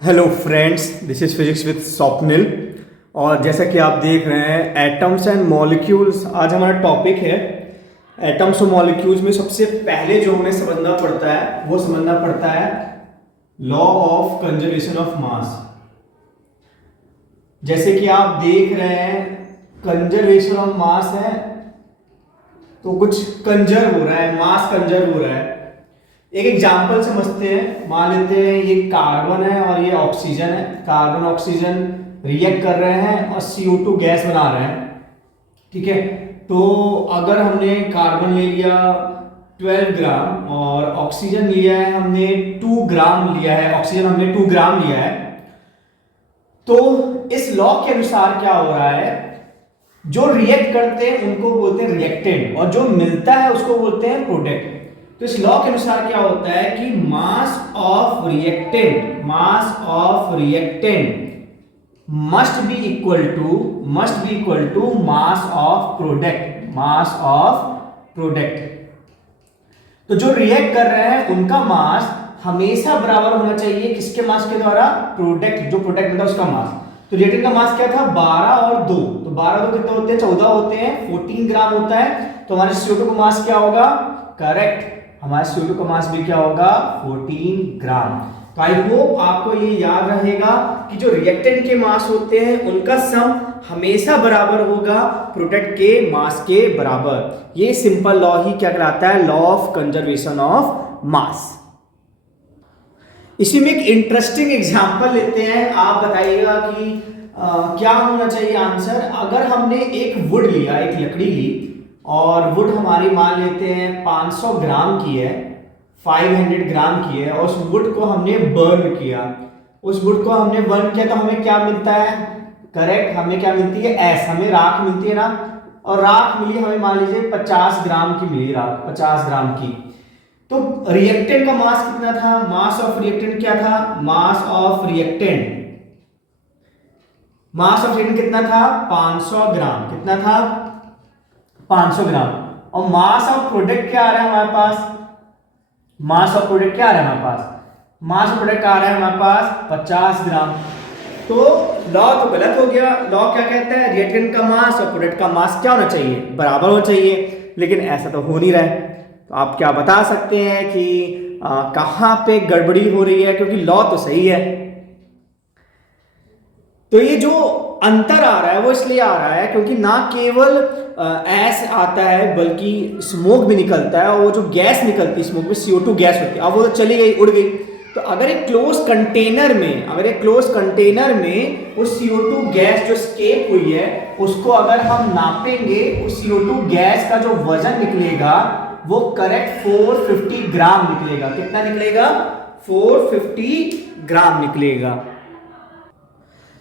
Hello friends, this is physics with Swapnil. और जैसा कि आप देख रहे हैं एटम्स एंड मॉलिक्यूल्स, आज हमारा टॉपिक है। एटम्स और मॉलिक्यूल्स में सबसे पहले जो हमें समझना पड़ता है वो समझना पड़ता है law of conservation of mass. जैसे कि आप देख रहे हैं कंजर्वेशन ऑफ मास है, तो कुछ कंजर्व हो रहा है, मास कंजर्व हो रहा है। एक एग्जाम्पल समझते हैं। मान लेते हैं ये कार्बन है और ये ऑक्सीजन है। कार्बन ऑक्सीजन रिएक्ट कर रहे हैं और CO2 गैस बना रहे हैं। ठीक है, तो अगर हमने कार्बन ले लिया 12 ग्राम और ऑक्सीजन लिया है हमने 2 ग्राम लिया है, ऑक्सीजन हमने 2 ग्राम लिया है, तो इस लॉ के अनुसार क्या हो रहा है, जो रिएक्ट करते हैं उनको बोलते हैं रिएक्टेंट और जो मिलता है उसको बोलते हैं प्रोडक्ट। तो इस लॉ के अनुसार क्या होता है कि mass of reactant must be equal to mass of product. तो जो रिएक्ट कर रहे हैं उनका मास हमेशा बराबर होना चाहिए किसके मास के द्वारा? प्रोडक्ट। जो प्रोडक्ट मिलता है उसका मास। तो रिएक्टेंट का मास क्या था? 12 और 2। तो 12 2 कितने होते हैं? 14 होते हैं। 14 ग्राम होता है। तो हमारे CO2 का मास क्या होगा? करेक्ट, हमारे CO2 का मास भी क्या होगा? 14 ग्राम। तो आई होप आपको ये याद रहेगा कि जो रिएक्टेंट के मास होते हैं उनका सम हमेशा बराबर होगा प्रोडक्ट के मास के बराबर। ये सिंपल लॉ ही क्या कहलाता है? Law of conservation of mass. इसी में एक इंटरेस्टिंग एग्जांपल लेते हैं। आप बताइएगा कि क्या होना चाहिए आंसर। अगर हमने एक वुड लिया, एक लकड़ी ली, और वुड हमारी मान लेते हैं 500 ग्राम की है, 500 ग्राम की है, और उस वुड को हमने बर्न किया, तो हमें क्या मिलता है? करेक्ट, हमें क्या मिलती है? एस, हमें राख मिलती है ना। और राख मिली हमें, मान लीजिए 50 ग्राम की मिली राख, 50 ग्राम की। तो रिएक्टेंट का मास कितना था? मास ऑफ रिएक्टेंट क्या था? मास ऑफ रिएक्टेंट कितना था? 500 ग्राम। कितना था? 500 ग्राम। और मास ऑफ प्रोडक्ट क्या आ रहा है हमारे पास? मास ऑफ प्रोडक्ट क्या आ रहा है हमारे पास? मास ऑफ प्रोडक्ट आ रहा है हमारे पास 50 ग्राम। तो लॉ तो गलत हो गया। लॉ क्या कहता है? रिएक्टेंट का मास और प्रोडक्ट का मास क्या होना चाहिए? बराबर होना चाहिए। लेकिन ऐसा तो हो नहीं रहा है। तो आप क्या बता सकते हैं कि कहां पे गड़बड़ी हो रही है? क्योंकि लॉ तो सही है। तो ये जो अंतर आ रहा है वो इसलिए आ रहा है क्योंकि ना केवल ऐस आता है बल्कि स्मोक भी निकलता है, और वो जो गैस निकलती है स्मोक में CO2 गैस होती है। अब वो तो चली गई, उड़ गई। तो अगर एक क्लोज कंटेनर में वो CO2 गैस जो स्केप हुई है उसको अगर हम नापेंगे, उस CO2 गैस का जो वजन निकलेगा वो करेक्ट 450 ग्राम निकलेगा। कितना निकलेगा? 450 ग्राम निकलेगा।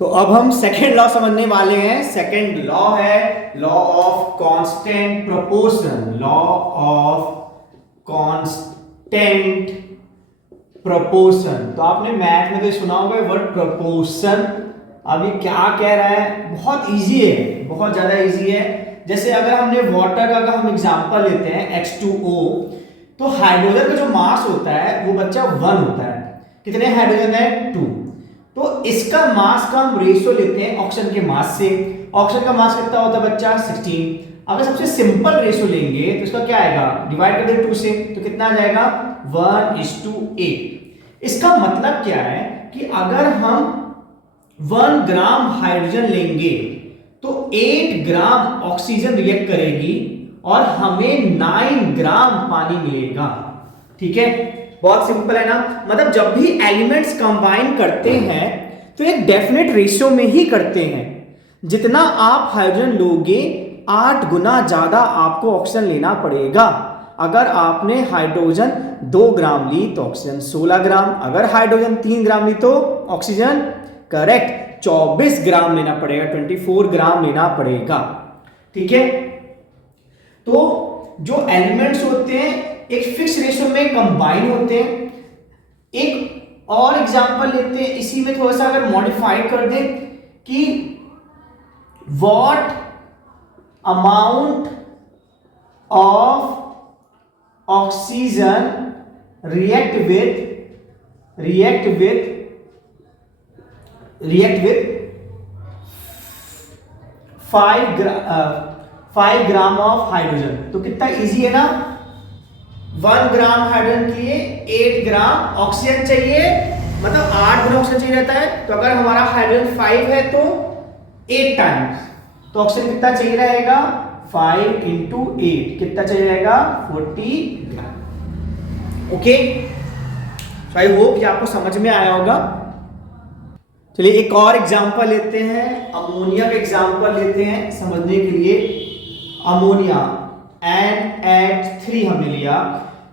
तो अब हम सेकेंड लॉ समझने वाले हैं। सेकेंड लॉ है लॉ ऑफ कांस्टेंट प्रोपोर्शन। तो आपने मैथ में तो सुना होगा वर्ड प्रोपोर्शन। अब ये क्या कह रहा है? बहुत इजी है, बहुत ज्यादा इजी है। जैसे अगर हमने वाटर का अगर हम एग्जांपल लेते हैं H2O, तो हाइड्रोजन का जो मास होता है वो बच्चा 1 होता है। कितने हाइड्रोजन है? 2। तो इसका मास का हम रेशियो लेते हैं ऑक्सीजन के मास से। ऑक्सीजन का मास कितना होता है बच्चा? 16। अगर सबसे सिंपल रेशियो लेंगे तो इसका क्या आएगा? डिवाइड कर दे 2 से, तो कितना आ जाएगा? 1:8। इसका मतलब क्या है कि अगर हम 1 ग्राम हाइड्रोजन लेंगे तो 8 ग्राम ऑक्सीजन रिएक्ट करेगी और हमें 9 ग्राम पानी मिलेगा। ठीक है, बहुत सिंपल है ना। मतलब जब भी एलिमेंट्स कंबाइन करते हैं तो एक डेफिनेट रेशियो में ही करते हैं। जितना आप हाइड्रोजन लोगे 8 गुना ज्यादा आपको ऑक्सीजन लेना पड़ेगा। अगर आपने हाइड्रोजन 2 ग्राम ली तो ऑक्सीजन 16 ग्राम, अगर हाइड्रोजन 3 ग्राम ली तो ऑक्सीजन करेक्ट 24 ग्राम लेना पड़ेगा, 24 ग्राम लेना पड़ेगा। ठीक है, तो जो एलिमेंट्स होते हैं एक फिक्स रेशियो में कंबाइन होते हैं। एक और एग्जांपल लेते हैं, इसी में थोड़ा सा अगर मॉडिफाई कर दें कि what amount of oxygen react with react with 5 gram of hydrogen. तो कितना इजी है ना, 1 ग्राम हाइड्रोजन के लिए 8 ग्राम ऑक्सीजन चाहिए, मतलब 8 गुना ऑक्सीजन चाहिए रहता है। तो अगर हमारा हाइड्रोजन 5 है तो 8 टाइम्स, तो ऑक्सीजन कितना चाहिए रहेगा, 5 × 8 कितना चाहिए रहेगा, 40 ग्राम। ओके, तो आई होप कि आपको समझ में आया होगा। चलिए एक और एग्जांपल लेते हैं, अमोनिया का एग्जांपल लेते हैं समझने के लिए। अमोनिया NH3 हमने लिया,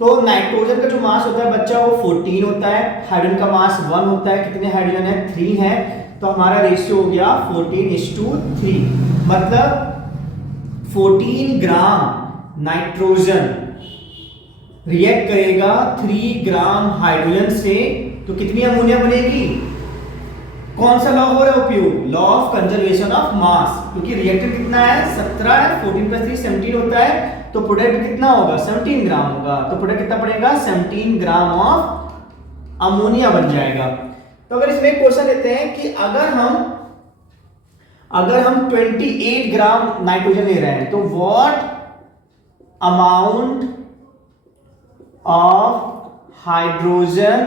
तो नाइट्रोजन का जो मास होता है बच्चा वो 14 होता है, हाइड्रोजन का मास 1 होता है, कितने हाइड्रोजन है, 3 है, तो हमारा रेशियो हो गया 14:3, मतलब 14 ग्राम नाइट्रोजन रिएक्ट करेगा 3 ग्राम हाइड्रोजन से, तो कितनी अमोनिया बनेगी। कौन सा लॉ हो रहा है उपयोग, law of conservation of mass, क्योंकि रिएक्टर कितना है, 17 है, 14 + 3 17 होता है, तो प्रोडक्ट कितना होगा, 17 ग्राम होगा, तो प्रोडक्ट कितना पड़ेगा, 17 ग्राम ऑफ अमोनिया बन जाएगा। तो अगर इसमें क्वेश्चन लेते हैं कि अगर हम 28 ग्राम नाइट्रोजन ले रहे हैं, तो what amount of hydrogen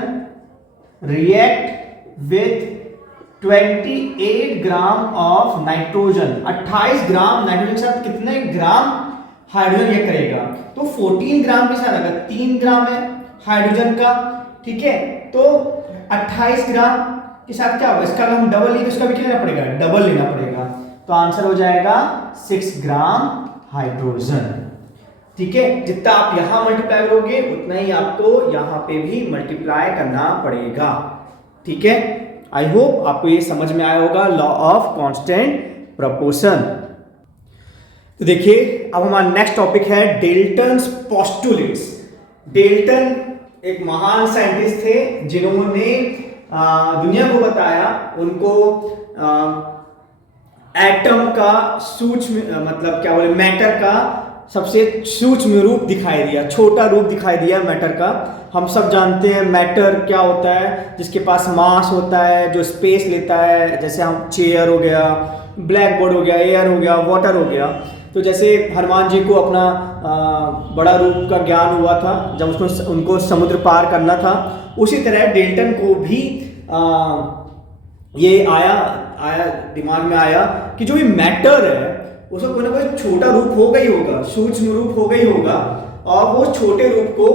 react with 28 gram of nitrogen, 28 gram nitrogen के साथ कितने ग्राम हाइड्रोजन रिएक्ट करेगा, तो 14 ग्राम के साथ अगर 3 ग्राम है हाइड्रोजन का, ठीक है, तो 28 ग्राम के साथ क्या होगा, इसका अगर हम डबल लें तो इसका भी क्या लेना पड़ेगा, डबल लेना पड़ेगा, तो आंसर हो जाएगा 6 ग्राम हाइड्रोजन। ठीक है, जितना आप यहां मल्टीप्लाई करोगे उतना ही आपको यहां पे भी मल्टीप्लाई करना पड़ेगा। ठीक है, आई होप आपको ये समझ में आया होगा लॉ ऑफ कांस्टेंट प्रोपोर्शन। तो देखिए अब हमारा नेक्स्ट टॉपिक है डेल्टन्स पोस्टुलेट्स। डेल्टन एक महान साइंटिस्ट थे जिन्होंने दुनिया को बताया, उनको एटम का सूक्ष्म मतलब क्या बोले मैटर का सबसे सूक्ष्म रूप दिखाई दिया, छोटा रूप दिखाई दिया मैटर का। हम सब जानते हैं मैटर क्या होता है, जिसके पास मास होता है, जो स्पेस लेता है, जैसे हम चेयर हो गया, ब्लैक बोर्ड हो गया, एयर हो गया, वाटर हो गया। तो जैसे हनुमान जी को अपना बड़ा रूप का ज्ञान हुआ था जब उनको समुद्र पार करना था, उसी तरह डेल्टन को भी ये आया दिमाग में आया कि जो ये मैटर है उसका कोई ना कोई छोटा रूप होगा ही होगा, सूक्ष्म रूप होगा ही होगा, और वो छोटे रूप को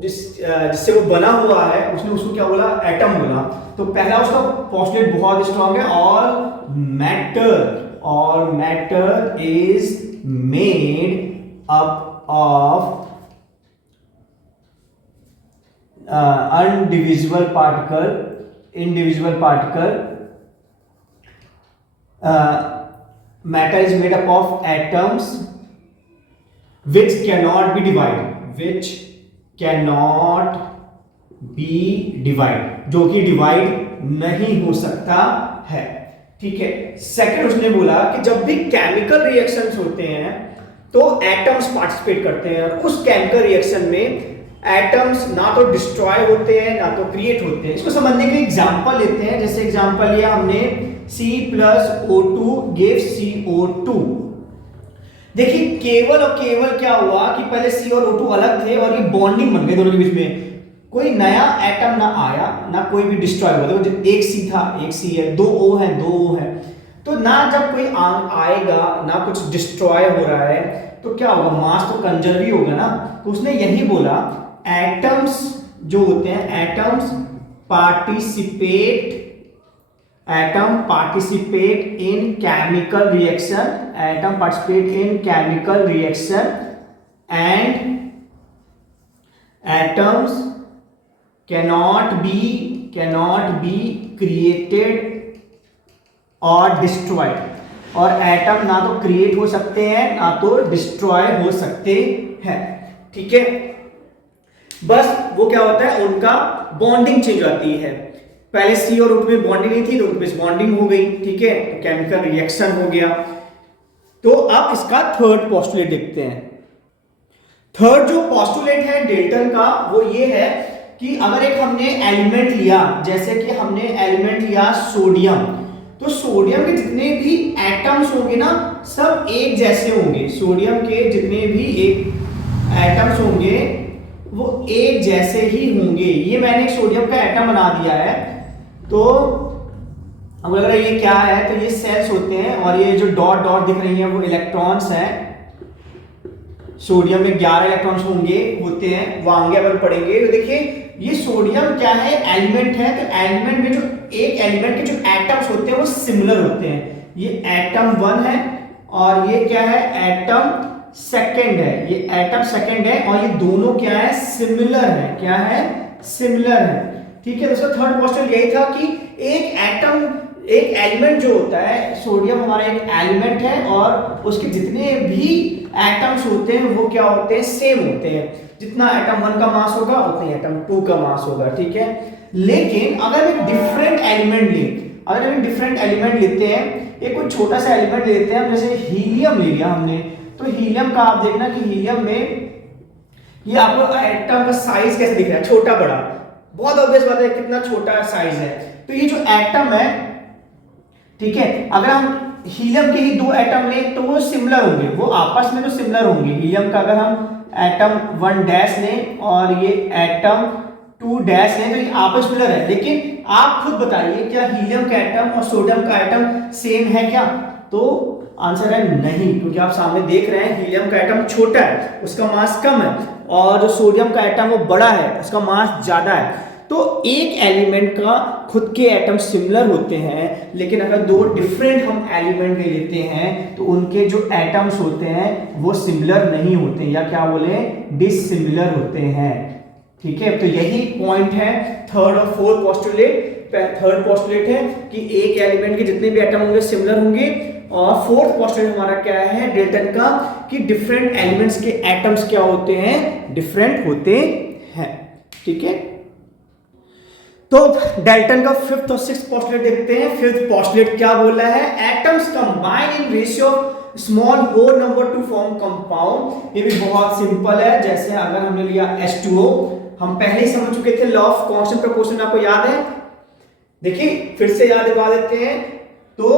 जिससे वो बना हुआ है उसने उसको क्या बोला, एटम बोला। तो पहला उसका पोस्टुलेट बहुत स्ट्रांग है, और matter is made up of indivisible particle, individual particle. Matter is made up of atoms which cannot be divided, जो कि डिवाइड नहीं हो सकता है। ठीक है, सेकंड उसने बोला कि जब भी केमिकल रिएक्शंस होते हैं तो एटम्स पार्टिसिपेट करते हैं, और उस केमिकल रिएक्शन में एटम्स ना तो डिस्ट्रॉय होते हैं ना तो क्रिएट होते हैं। इसको समझने के लिए एग्जांपल लेते हैं। जैसे एग्जांपल लिया हमने C+O2 gives CO2। देखिए केवल और केवल क्या हुआ कि पहले C और O2 अलग थे और ये बॉन्डिंग बन गई दोनों के बीच में, कोई नया एटम ना आया ना कोई भी डिस्ट्रॉय हुआ। देखो एक C था, एक C है, 2 O है, 2 O है, तो ना जब कोई आएगा ना कुछ डिस्ट्रॉय हो रहा है तो क्या होगा, मास तो कंजर्व ही होगा ना। तो उसने यही बोला एटम्स जो होते हैं, atoms participate in chemical reaction, and atoms cannot be created or destroyed। और एटम ना तो क्रिएट हो सकते हैं ना तो डिस्ट्रॉय हो सकते हैं। ठीक है, बस वो क्या होता है, उनका बॉन्डिंग चेंज होती है। पहले C और O2 में बॉन्डिंग नहीं थी तो उनके बीच बॉन्डिंग हो गई। ठीक है, तो केमिकल रिएक्शन हो गया। तो अब इसका थर्ड पोस्टुलेट देखते हैं। थर्ड जो पोस्टुलेट है डेल्टन का वो ये है कि अगर एक हमने एलिमेंट लिया, जैसे कि हमने एलिमेंट लिया सोडियम, तो सोडियम के जितने भी एटम्स होंगे ना सब एक जैसे होंगे। सोडियम के जितने भी एक एटम्स होंगे वो एक जैसे ही होंगे। ये मैंने एक सोडियम का एटम बना दिया है। तो अब अगर ये क्या है, तो ये सेल्स होते हैं और ये जो डॉट डॉट दिख रही हैं वो इलेक्ट्रॉन्स हैं। सोडियम में 11 इलेक्ट्रॉन्स होते हैं, वो आगे अपन पढ़ेंगे। तो देखिए ये सोडियम क्या है, एलिमेंट है। तो एलिमेंट में जो एक एलिमेंट के जो एटम्स होते हैं वो सिमिलर होते हैं। ये एटम 1 है और ये क्या है, एटम सेकंड है। ये एटम सेकंड है और ये दोनों क्या है, सिमिलर है। क्या है, सिमिलर है। ठीक है, दोस्तों थर्ड पोस्टुलेट यही था कि एक एटम, एक एलिमेंट जो होता है, सोडियम हमारा एक एलिमेंट है और उसके जितने भी एटम्स होते हैं वो क्या होते हैं, सेम होते हैं। जितना एटम 1 का मास होगा उतनी एटम 2 का मास होगा। ठीक है, लेकिन अगर हम डिफरेंट एलिमेंट लें, अगर हम डिफरेंट एलिमेंट लेते हैं, एक कोई छोटा सा एलिमेंट लेते हैं, जैसे हीलियम ले लिया हमने, तो हीलियम का आप देखना कि हीलियम में ये आपको एटम का साइज कैसे दिख रहा है, छोटा बड़ा, बहुत ऑब्वियस बात है कितना छोटा साइज है। तो ये जो एटम है, ठीक है, अगर हम हीलियम के ही 2 एटम लें तो वो सिमिलर होंगे, वो आपस में तो सिमिलर होंगे। हीलियम का अगर हम एटम 1 डैश लें और ये एटम 2 डैश लें तो ये आपस में सिमिलर है। लेकिन आप खुद बताइए क्या हीलियम का एटम और सोडियम का एटम सेम है क्या? तो आंसर है नहीं, क्योंकि आप सामने देख रहे हैं हीलियम का एटम छोटा है, उसका मास कम है, और जो सोडियम का एटम वो बड़ा है, उसका मास ज्यादा है। तो एक एलिमेंट का खुद के एटम सिमिलर होते हैं, लेकिन अगर 2 डिफरेंट हम एलिमेंट ले लेते हैं तो उनके जो एटम्स होते हैं वो सिमिलर नहीं होते, या क्या बोले, डिसिमिलर होते हैं। ठीक है, तो यही पॉइंट है थर्ड और फोर्थ पोस्टुलेट। थर्ड पोस्टुलेट है कि एक एलिमेंट के जितने भी एटम होंगे सिमिलर होंगे, और फोर्थ पोस्टुलेट हमारा क्या है, डेल्टन का, कि डिफरेंट एलिमेंट्स के एटम्स क्या होते हैं, डिफरेंट होते हैं। ठीक है, तो डेल्टन का फिफ्थ और सिक्स्थ पोस्टुलेट देखते हैं। फिफ्थ पोस्टुलेट क्या बोल रहा है, atoms combine in ratio small whole number to form compound. ये भी बहुत सिंपल है। जैसे अगर हमने लिया H2O, हम पहले ही समझ चुके थे लॉ ऑफ कांस्टेंट प्रोपोर्शन, आपको याद है? देखिए फिर से याद दिला देते हैं। तो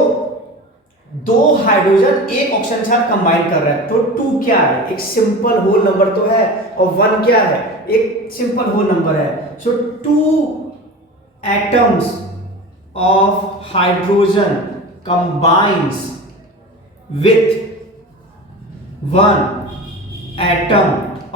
2 हाइड्रोजन एक ऑक्सीजन के साथ कंबाइन कर रहा है, तो 2 क्या है, एक सिंपल होल नंबर तो है, और 1 क्या है, एक सिंपल होल नंबर है। सो 2 atoms of hydrogen combines with 1 atom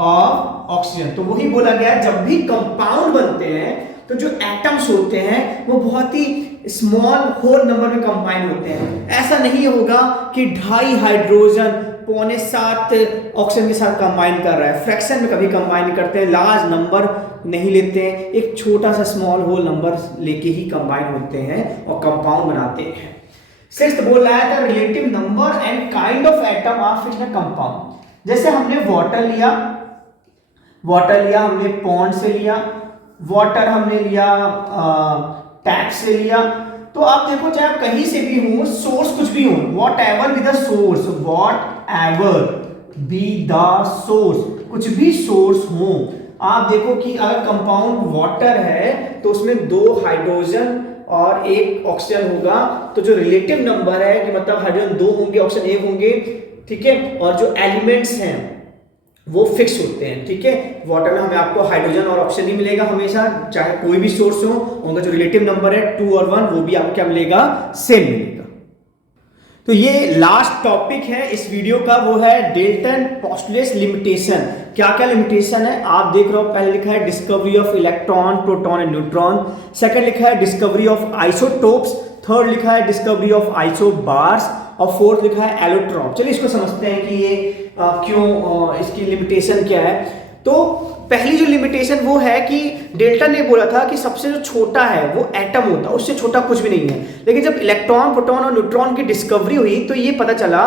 of oxygen। तो वही बोला गया, जब भी कंपाउंड बनते हैं तो जो एटम्स होते हैं वो बहुत ही स्मॉल होल नंबर में कंबाइन होते हैं। ऐसा नहीं होगा कि 2.5 हाइड्रोजन 6.25 ऑक्सीजन के साथ कंबाइन कर रहा है, फ्रैक्शन में कभी कंबाइन नहीं करते हैं, लार्ज नंबर नहीं लेते हैं, एक छोटा सा स्मॉल होल नंबर लेके ही कंबाइन होते हैं और कंपाउंड बनाते हैं। सिक्स्थ बोल रहा है relative number and kind of atom are fixed in compound. जैसे हमने वाटर लिया, हमने पॉन्ड से लिया, वाटर हमने लिया टैप से लिया, तो आप देखो चाहे कहीं से भी हो, सोर्स कुछ भी हो, what ever be the source, what ever be the source, कुछ भी सोर्स हो, आप देखो कि अगर कंपाउंड वाटर है तो उसमें 2 हाइड्रोजन और 1 ऑक्सीजन होगा, तो जो रिलेटिव नंबर है कि मतलब हाइड्रोजन 2 होंगे, ऑक्सीजन 1 होंगे। ठीक है, और जो एलिमेंट्स हैं वो फिक्स होते हैं। ठीक है, वाटर में हमें आपको हाइड्रोजन और ऑक्सीजन ही मिलेगा हमेशा, चाहे कोई भी सोर्स हो, उनका जो रिलेटिव नंबर है 2 और 1 वो भी आपको क्या मिलेगा, सेम मिलेगा। तो ये लास्ट टॉपिक है इस वीडियो का, वो है डेल्टन पोस्टुलेट्स लिमिटेशन। क्या क्या लिमिटेशन है आप देख रहे हो, पहले लिखा है discovery of electron, proton and neutron, second लिखा है डिस्कवरी ऑफ आइसोटोप्स, थर्ड लिखा है डिस्कवरी ऑफ आइसोबार्स, और फोर्थ लिखा है एलोट्रॉप। चलिए इसको समझते हैं कि ये क्यों, इसकी लिमिटेशन क्या है। तो पहली जो लिमिटेशन वो है कि डेल्टन ने बोला था कि सबसे जो छोटा है वो एटम होता है, उससे छोटा कुछ भी नहीं है। लेकिन जब इलेक्ट्रॉन, प्रोटॉन और न्यूट्रॉन की डिस्कवरी हुई तो ये पता चला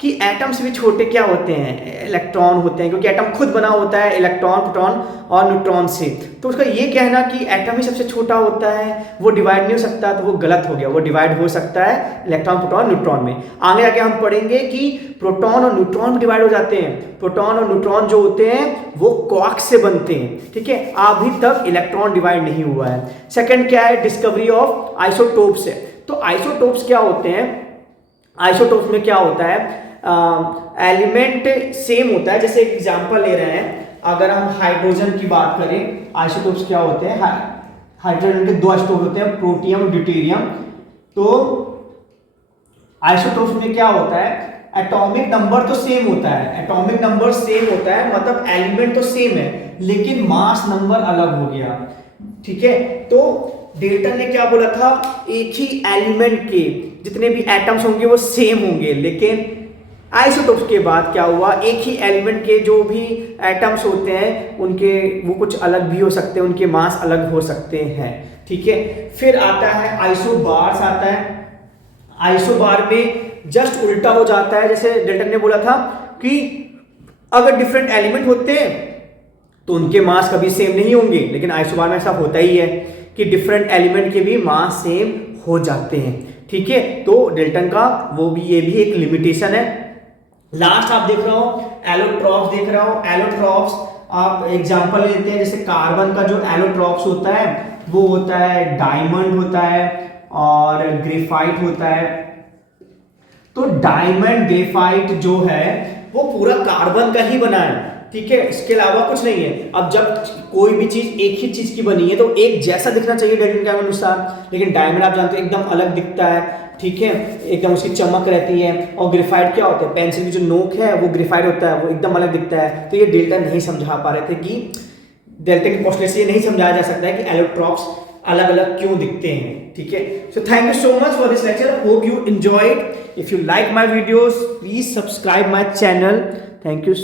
कि एटम्स भी छोटे क्या होते हैं, इलेक्ट्रॉन होते हैं, क्योंकि एटम खुद बना होता है इलेक्ट्रॉन, प्रोटॉन और न्यूट्रॉन से। तो उसका ये कहना कि एटम ही सबसे छोटा होता है, वो डिवाइड नहीं हो सकता, तो वो गलत हो गया। वो डिवाइड हो सकता है इलेक्ट्रॉन, प्रोटॉन, न्यूट्रॉन में। आगे जाके हम पढ़ेंगे कि प्रोटॉन और न्यूट्रॉन भी डिवाइड हो जाते हैं। प्रोटॉन और न्यूट्रॉन जो होते हैं वो क्वार्क से बनते हैं, ठीक है। अभी तक इलेक्ट्रॉन डिवाइड नहीं हुआ है। सेकंड क्या है, डिस्कवरी ऑफ आइसोटोप्स है। तो आइसोटोप्स क्या होते हैं, आइसोटोप्स में क्या होता है, एलिमेंट सेम होता है। जैसे एक एग्जांपल ले रहे हैं, अगर हम हाइड्रोजन की बात करें, आइसोटोप्स क्या होते हैं, हाइड्रोजन के दो आइसोटोप होते हैं, प्रोटियम और ड्यूटेरियम। तो आइसोटोप्स में क्या होता है, एटॉमिक नंबर तो सेम होता है, एटॉमिक नंबर सेम होता है, मतलब एलिमेंट तो सेम है, लेकिन मास नंबर अलग हो गया, ठीक है। तो डेल्टन ने क्या बोला था, एक ही एलिमेंट के जितने भी एटम्स होंगे वो सेम होंगे, लेकिन आइसोटोप्स के बाद क्या हुआ, एक ही एलिमेंट के जो भी एटम्स होते हैं उनके वो कुछ अलग भी हो सकते हैं, उनके मास अलग हो सकते हैं, ठीक है। फिर आता है आइसोबार्स आता है। आइसोबार में जस्ट उल्टा हो जाता है, जैसे डेल्टन ने बोला था कि अगर डिफरेंट एलिमेंट होते हैं तो उनके मास कभी सेम नहीं होंगे, लेकिन आइसोबार में ऐसा होता ही है कि डिफरेंट एलिमेंट के भी मास सेम हो जाते हैं, ठीक है। तो डेल्टन का ये भी एक लिमिटेशन है। लास्ट आप देख रहा हो एलोट्रॉप्स देख रहा हो। एलोट्रॉप्स आप एग्जांपल लेते हैं, जैसे कार्बन का जो एलोट्रॉप्स होता है वो होता है डायमंड होता है और ग्रेफाइट होता है। तो डायमंड ग्रेफाइट जो है वो पूरा कार्बन का ही बना है, ठीक है, इसके अलावा कुछ नहीं है। अब जब कोई भी चीज एक ही चीज की बनी है तो एक जैसा दिखना चाहिए डेल्टन के अनुसार, लेकिन डायमंड आप जानते हो एकदम अलग दिखता है, ठीक है, एकदम उसकी चमक रहती है। और ग्रेफाइट क्या होता है, पेंसिल की जो नोक है वो ग्रेफाइट होता है, वो एकदम अलग दिखता है। तो ये डेल्टन नहीं समझा पा रहे थे कि डेल्टन के पोस्टलेट से ये नहीं समझाया जा सकता है कि एलोट्रॉप्स अलग अलग क्यों दिखते हैं, ठीक है। So thank you so much for this lecture, hope you enjoyed. If you like my videos please subscribe my channel. Thank you.